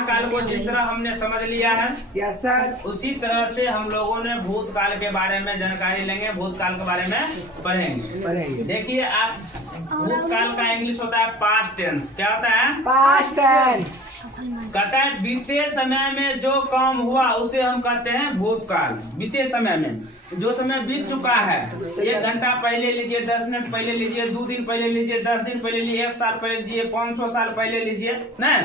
काल को जिस तरह हमने समझ लिया है, यस सर, उसी तरह से हम लोगों ने भूतकाल के बारे में जानकारी लेंगे, भूतकाल के बारे में पढ़ेंगे। देखिए आप, भूतकाल का इंग्लिश होता है पास्ट टेंस। क्या होता है? Past tense. कहता है बीते समय में जो काम हुआ उसे हम कहते हैं भूतकाल। बीते समय में जो समय बीत चुका है, 1 घंटा पहले लीजिए, 10 मिनट पहले लीजिए, 2 दिन पहले लीजिए, 10 दिन पहले लीजिए, 1 साल पहले लीजिए, 500 साल पहले लीजिए, नहीं,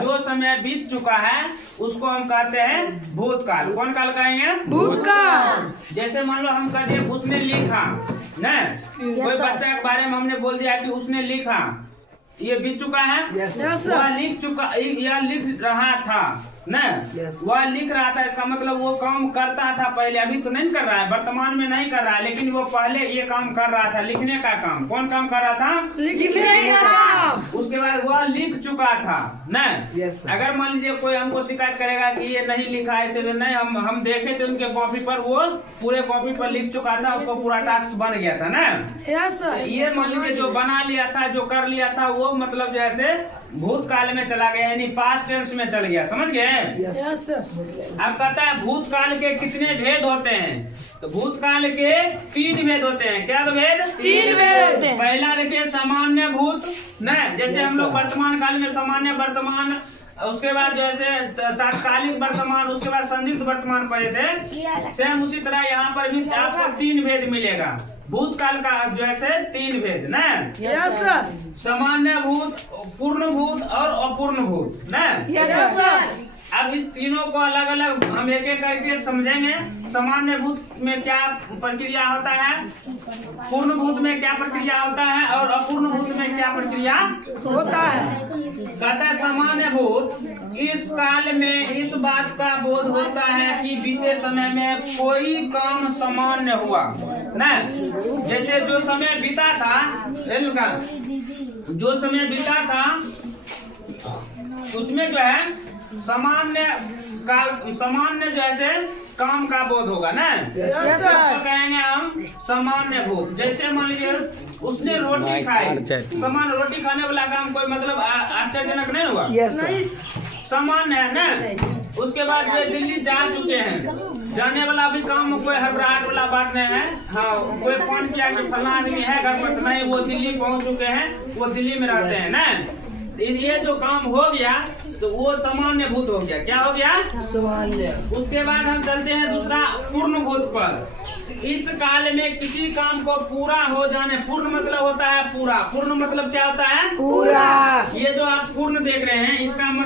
जो समय बीत चुका है उसको हम कहते हैं भूतकाल। कौन काल कहेंगे? भूतकाल। जैसे मान लो हम कहते हैं उसने लिखा, नहीं, कोई बच्चा के बारे में हमने बोल दिया कि उसने लिखा, ये बीत चुका है। वह लिख चुका या लिख रहा था, नहीं, वह लिख रहा था, इसका मतलब वो काम करता था पहले, अभी तो नहीं कर रहा है, वर्तमान में नहीं कर रहा है, लेकिन वो पहले ये काम कर रहा था, लिखने का काम। कौन काम कर रहा था? लिखने का। उसके बाद वह लिख चुका था, नहीं। अगर मान लीजिए कोई हमको शिकायत करेगा कि ये नहीं लिखा है, इसलिए नहीं, हम देखे थे उनके कॉपी पर, वो पूरे कॉपी पर लिख चुका था, उसको पूरा टास्क बन गया था ना। ये मान लीजिए जो बना लिया था, जो कर लिया था, वो मतलब जैसे भूतकाल में चला गया, यानी पास्ट टेंस में चल गया। समझ गए? अब कहता है भूतकाल के कितने भेद होते हैं? तो भूतकाल के 3 भेद होते हैं। क्या भेद? 3 भेद। पहला देखिए सामान्य भूत, न, जैसे हम लोग वर्तमान काल में सामान्य वर्तमान, उसके बाद जैसे तात्कालिक वर्तमान, उसके बाद संदिग्ध वर्तमान पढ़े थे, सेम उसी तरह यहाँ पर भी आपको 3 भेद मिलेगा। भूतकाल का जैसे 3 भेद, न, सामान्य भूत, पूर्ण भूत और अपूर्ण भूत, न। अब इस तीनों को अलग अलग हम एक एक करके समझेंगे। सामान्य भूत में क्या प्रक्रिया होता है, पूर्ण भूत में क्या प्रक्रिया होता है, और अपूर्ण भूत में क्या प्रक्रिया होता है। कहता है सामान्य भूत, इस काल में इस बात का बोध होता है कि बीते समय में कोई काम सामान्य हुआ, न, जैसे जो समय बीता था, जो समय बीता था उसमें जो है सामान्य जैसे काम का बोध होगा ना, तो कहेंगे हम सामान्य भूत। जैसे मान लीजिए उसने रोटी खाई, सामान्य रोटी खाने वाला काम कोई मतलब आश्चर्यजनक नहीं हुआ, सामान्य है ना। उसके बाद वे दिल्ली जा चुके हैं, जाने वाला भी काम कोई हड़बड़ाहट वाला बात नहीं है। हाँ, कोई फोन किया कि फला आदमी है घर पर, नहीं, वो दिल्ली पहुंच चुके हैं, वो दिल्ली में रहते हैं ना। ये जो काम हो गया तो वो सामान्य भूत हो गया। क्या हो गया? सामान्य। उसके बाद हम चलते हैं दूसरा पूर्ण भूत पर। इस काल में किसी काम को पूरा हो जाने, पूर्ण मतलब होता है पूरा, पूर्ण मतलब क्या होता है? पूरा। ये जो आप पूर्ण देख रहे हैं, इसका मतलब